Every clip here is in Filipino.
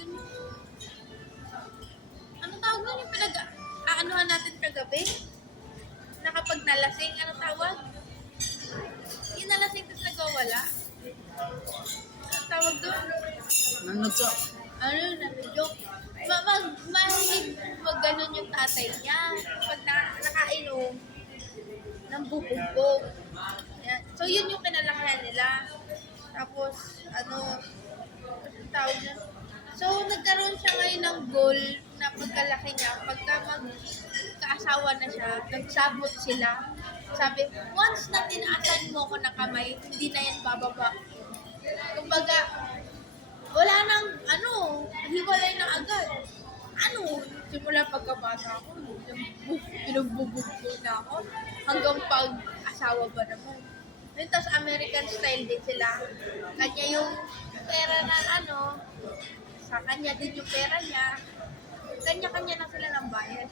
Yun, ano tawag nun yung pinag-aanuhan natin kagabi? Na kapag nalasing, ano tawag? Yung nalasing tapos nagwawala. Ano tawag doon? Nanutso. Ano yun, joke. Mahilig mag-ganon yung tatay niya. Pag nakainom ng bubugbog. Yan. So, yun yung kinalakihan nila. Tapos, ano tawag niya? So, nagkaroon siya ngayon ng goal na pagkalaki niya, pagka magkaasawa na siya, nagsabot sila. Sabi, once na tinaasan mo ko ng kamay, hindi na yan bababa. Kumbaga, wala nang, hiwalay na agad. Simula pagkabata ko, binugbubog ko na ako, hanggang pag-asawa ba naman. Yun, tapos American style din sila. Kanya yung pera na sa kanya din yung pera niya. Kanya-kanya na sila ng bayad.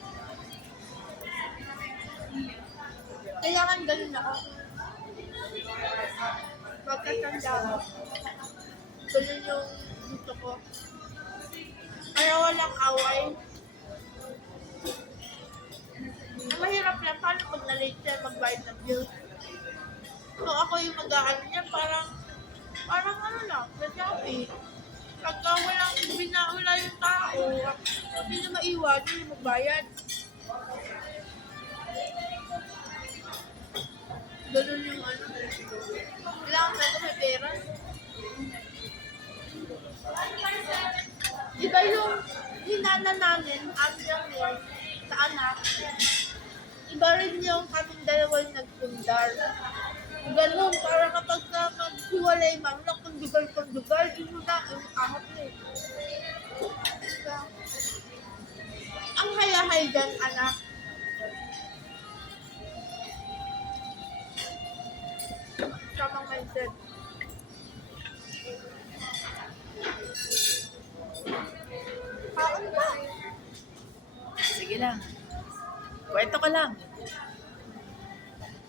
Kailangan ganun ako. Pagkatanda ko, ganun yung gusto ko. Kaya walang away. Ang mahirap yan, paano pag na-late siya magbayad ng bills? So ako yung mag-aano niya, parang nag-happy. Pagka wala yung tao, hindi na maiwan, hindi na magbayad. Ganun yung kailangan natin may pera. Iba yung hinana namin, yun, sa anak. Iba rin yung kaming dalawang nagpundar. Ganun, para kapag maghiwalay man, kundugal, yun mo na, yung ahap eh. Ang hayahay dyan, anak. Tamang mindset. Kaon ba? Sige lang. Kwento ka lang.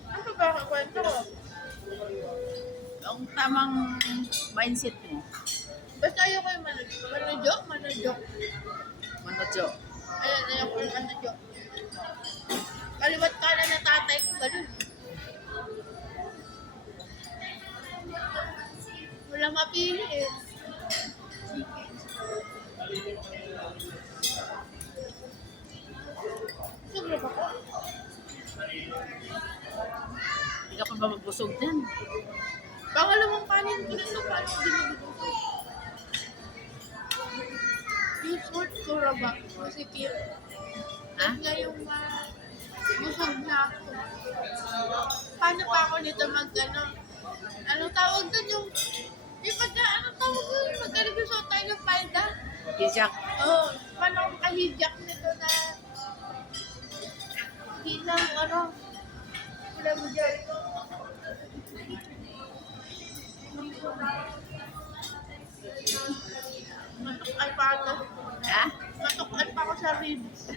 Ano ba ang kwento ko? Ang tamang mindset mo. Basta ayoko yung manudyo. Manutso. Ayan, ayoko yung manudyo. Kaliwat kanan na tatay ko, ganun. Walang mapili eh. Sobra ba ko? Hindi ka pa ba magbusog dyan? Pangalawang kanin ko nito, paano hindi magbubusog? Yung short sura ba? Kasi cute. At nga yung busog na ako. Paano pa ako nito ano tawag doon yung pagka-nagsusuot tayo ng palda? Hijak. Oo. Paano ako makahijak nito na hindi na wala mo dyan. Matukan pa ako. Ha? Matukan pa ako sa ribs.